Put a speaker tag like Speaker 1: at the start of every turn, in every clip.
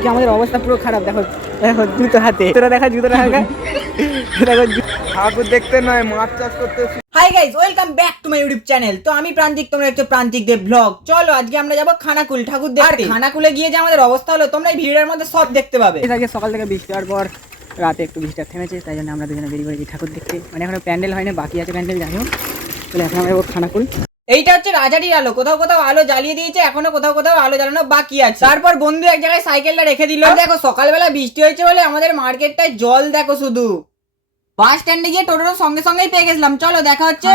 Speaker 1: কি আমাদের অবস্থা পুরো খারাপ? দেখো দেখো জুতো হাতে। তোরা দেখা জুতো দেখা। দেখো
Speaker 2: ঠাকুর দেখতে নয় মাছ চাষ করতে
Speaker 3: hi guys welcome back to my YouTube channel তো আমি প্রান্তিক তোমরা একটু প্রান্তিক দেব ব্লগ চলো আজকে আমরা যাব খানাকুল ঠাকুর দেখতে। আর খানাকুলে গিয়ে যে আমাদের অবস্থা হলো তোমরা এই ভিডিওর মধ্যে সব দেখতে পাবে।
Speaker 1: আজকে সকাল থেকে বৃষ্টি হওয়ার পর রাতে একটু বৃষ্টিটা থেমেছে তাই জন্য আমরা দুজনে বেরিয়ে পড়েছি ঠাকুর দেখতে। মানে এখনও প্যান্ডেল হয়নি বাকি আছে প্যান্ডেল যাই হোক। তাহলে এখন আমরা যাব খানাকুল।
Speaker 3: এইটা হচ্ছে রাজাটির আলো। কোথাও কোথাও আলো জ্বালিয়ে দিয়েছে এখনও কোথাও কোথাও আলো জ্বালানো বাকি আছে। তারপর বন্ধু এক জায়গায় সাইকেলটা রেখে দিল। দেখো সকালবেলা বৃষ্টি হয়েছে বলে আমাদের মার্কেটটায় জল দেখো শুধু। বাস স্ট্যান্ডে গিয়ে টোটোর সঙ্গে সঙ্গেই পেয়ে গেছিলাম। চলো দেখা হচ্ছে।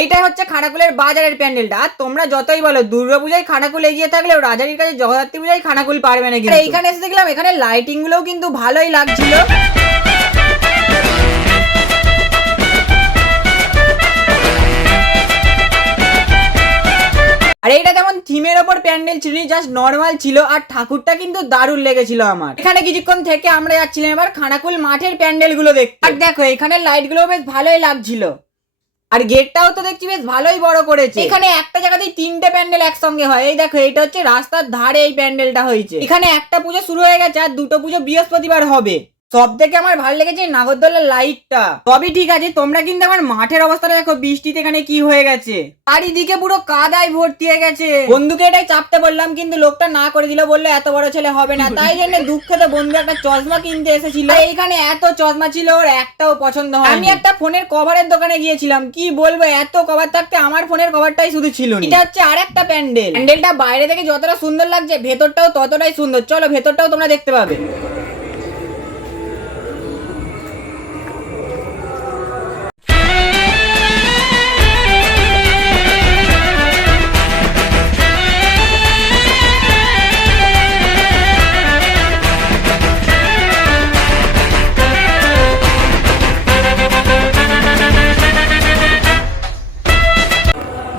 Speaker 3: এইটাই হচ্ছে খানাকুলের বাজারের প্যান্ডেলটা। আর তোমরা যতই বলো দুর্গাপূজায় খানাকুল এগিয়ে থাকলেও রাজারির কাছে জগদ্ধাত্রী পূজায় খানাকুল পারবে না কিন্তু। এইখানে এসে দেখলাম এখানে লাইটিং গুলোও কিন্তু ভালোই লাগছিল। আর এইটা যেমন থিমের ওপর প্যান্ডেল ছিল জাস্ট নর্মাল ছিল আর ঠাকুরটা কিন্তু দারুণ লেগেছিল আমার। এখানে কিছুক্ষণ থেকে আমরা যাচ্ছিলাম এবার খানাকুল মাঠের প্যান্ডেলগুলো দেখতে। আর দেখো, এখানে লাইটগুলো বেশ ভালোই লাগছিল। আর গেটটাও তো দেখছি বেশ ভালোই বড় করেছে। এখানে একটা জায়গাতেই তিনটে প্যান্ডেল একসঙ্গে হয়। এই দেখো এটা হচ্ছে রাস্তার ধারে এই প্যান্ডেলটা হয়েছে। এখানে একটা পুজো শুরু হয়ে গেছে আর দুটো পুজো বৃহস্পতিবার হবে। সব থেকে আমার ভালো লেগেছে নাগরদোলার লাইটটা সবই ঠিক আছে, তোমরা কিন্তু আমার মাঠের অবস্থাটা দেখো, বৃষ্টিতে এখানে কি হয়ে গেছে। চারিদিকে পুরো কাদায় ভর্তি হয়ে গেছে। বন্ধুকে এটাই চাপতে বললাম, কিন্তু লোকটা না করে দিল, বলল, এত বড় ছেলে হবে না। তাই জন্য দুঃখে তো বন্ধু একটা চশমা কিনতে এসেছিল। এইখানে এত চশমা ছিল, ওর একটাও পছন্দ হয় আমি একটা ফোনের কভারের দোকানে গিয়েছিলাম, কি বলব, এত কভার থাকতে আমার ফোনের কভারটাই শুধু ছিল এটা হচ্ছে আর একটা প্যান্ডেল। প্যান্ডেলটা বাইরে থেকে যতটা সুন্দর লাগছে, ভেতরটাও ততটাই সুন্দর। চলো, ভেতরটাও তোমরা দেখতে পাবে।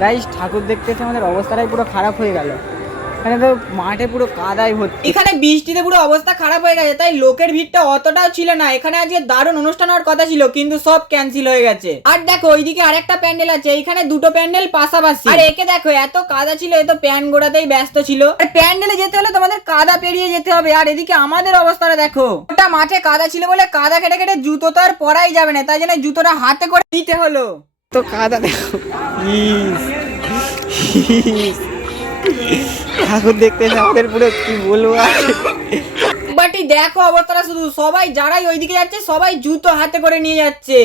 Speaker 1: গাইস ঠাকুর দেখতে এসে আমাদের অবস্থাটাই পুরো খারাপ হয়ে গেল। এখানে তো মাঠে পুরো কাদায় ভর্তি।
Speaker 3: এখানে বৃষ্টিতে পুরো অবস্থা খারাপ হয়ে গেছে, তাই লোকের ভিড়টা অতটাও ছিল না। এখানে আজকে দারুণ অনুষ্ঠান হওয়ার কথা ছিল, কিন্তু সব ক্যান্সেল হয়ে গেছে। আর দেখো, ওইদিকে আরেকটা প্যান্ডেল আছে, এখানে দুটো প্যান্ডেল পাশাপাশি। আর একে দেখো, এত কাদা ছিল, এ তো প্যান গোড়াতেই ব্যস্ত ছিল। আর প্যান্ডেলে যেতে হলে তোমাদের কাদা পেরিয়ে যেতে হবে, আর এদিকে আমাদের অবস্থাটা দেখো। ওটা মাঠে কাদা ছিল বলে কাদা কেটে কেটে জুতো তো আর পরাই যাবে না, তাই জন্য জুতোটা হাতে করে নিতে হলো।
Speaker 1: তো কাদা দেখো। ঠাকুর দেখতে আমাদের পুরো কি বলব আর?
Speaker 3: বাটি দেখো অবস্থাটা শুধু সবাই যারাই ওইদিকে যাচ্ছে সবাই জুতো হাতে করে নিয়ে যাচ্ছে।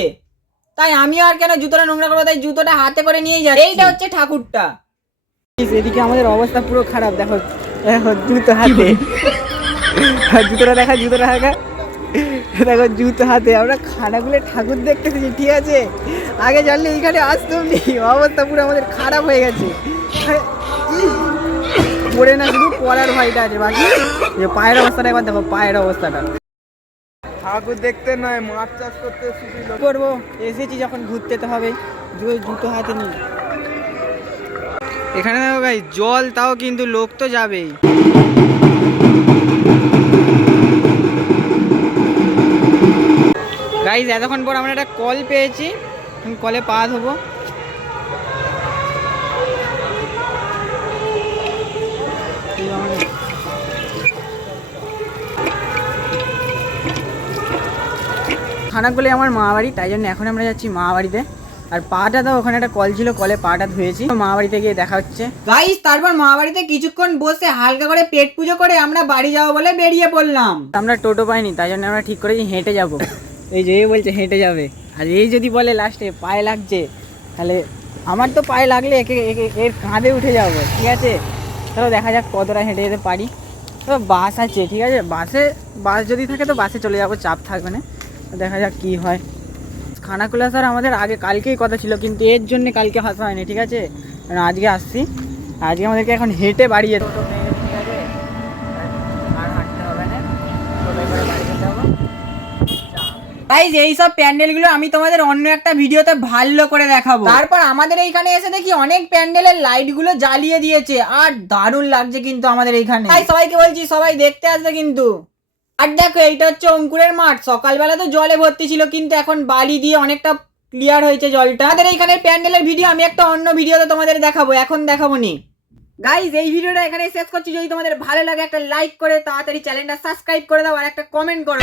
Speaker 3: তাই আমি আর কেন জুতোটা নোংরা করব? তাই জুতোটা হাতে করে নিয়ে যাচ্ছি। এইটা হচ্ছে ঠাকুরটা।
Speaker 1: এদিকে আমাদের অবস্থা পুরো খারাপ। দেখো দেখো জুতো হাতে। আর জুতোটা দেখা জুতোটা দেখা। দেখো জুতো হাতে আমরা খানাগুলো ঠাকুর দেখতে এসেছি ঠিক আছে? আগে জানলে এইখানে আসতাম নি অবস্থা পুরো আমাদের খারাপ হয়ে গেছে। পড়ে না শুধু পড়ার ভয়টা আছে বাকি? যে পায়ের অবস্থাটা একবার দেখো পায়ের অবস্থাটা।
Speaker 2: ঠাকুর দেখতে নয় মাছ চাষ করতে
Speaker 1: করব এসেছি যখন ঘুরতে তো হবে জুতো হাতে নিয়ে এখানে দেখো ভাই জল তাও কিন্তু লোক তো যাবেই। গাইজ এতক্ষণ পর আমরা একটা কল পেয়েছি। কলে পা ধোবো। আমাদের- আমার মা বাড়ি তাই জন্য এখন আমরা যাচ্ছি মা বাড়িতে আর পাটা তো ওখানে একটা কল ছিল কলে পাটা ধুয়েছি। তো মা বাড়িতে গিয়ে দেখা হচ্ছে।
Speaker 3: গাইস তারপর মা বাড়িতে কিছুক্ষণ বসে হালকা করে পেট পুজো করে আমরা বাড়ি যাব বলে বেরিয়ে পড়লাম।
Speaker 1: আমরা টোটো পাইনি তাই জন্য আমরা ঠিক করেছি হেঁটে যাব। এই যে এ বলছে, হেঁটে যাবে। আর এই যদি বলে লাস্টে, পায়ে লাগছে, তাহলে আমার তো পায়ে লাগলে একে একে, এর কাঁধে উঠে যাব, ঠিক আছে? চলো, দেখা যাক কতটা হেঁটে যেতে পারি। তো বাস আছে, ঠিক আছে? বাসে, বাস যদি থাকে তো বাসে চলে যাব, চাপ থাকবে না। দেখা যাক কি হয়। খানাকুলা স্যার আমাদের আগে, কালকেই কথা ছিল, কিন্তু এর জন্য কালকে হাসা হয়নি, ঠিক আছে? আজকে আসছি। আজকে আমাদেরকে এখন হেঁটে বাড়ি যেতে টোটো নেই, ঠিক আছে আর হাঁটতে হবে না টোটোয় করে বাড়ি যেতে হবে
Speaker 3: গাইজ এইসব প্যান্ডেলগুলো আমি তোমাদের অন্য একটা ভিডিওতে ভালো করে দেখাবো। তারপর আমাদের এইখানে এসে দেখি অনেক প্যান্ডেলের লাইটগুলো জ্বালিয়ে দিয়েছে। আর দারুণ লাগছে কিন্তু আমাদের এইখানে। তাই সবাইকে বলছি সবাই দেখতে আসবে কিন্তু। আর দেখো এইটা হচ্ছে অঙ্কুরের মাঠ। সকালবেলা তো জলে ভর্তি ছিল কিন্তু এখন বালি দিয়ে অনেকটা ক্লিয়ার হয়েছে জলটা। আমাদের এইখানে প্যান্ডেলের ভিডিও আমি একটা অন্য ভিডিওতে তোমাদের দেখাবো এখন দেখাবো নি। গাইজ এই ভিডিওটা এখানে শেষ করছি। যদি তোমাদের ভালো লাগে একটা লাইক করে তাড়াতাড়ি চ্যানেলটা সাবস্ক্রাইব করে দাও আর একটা কমেন্ট করো।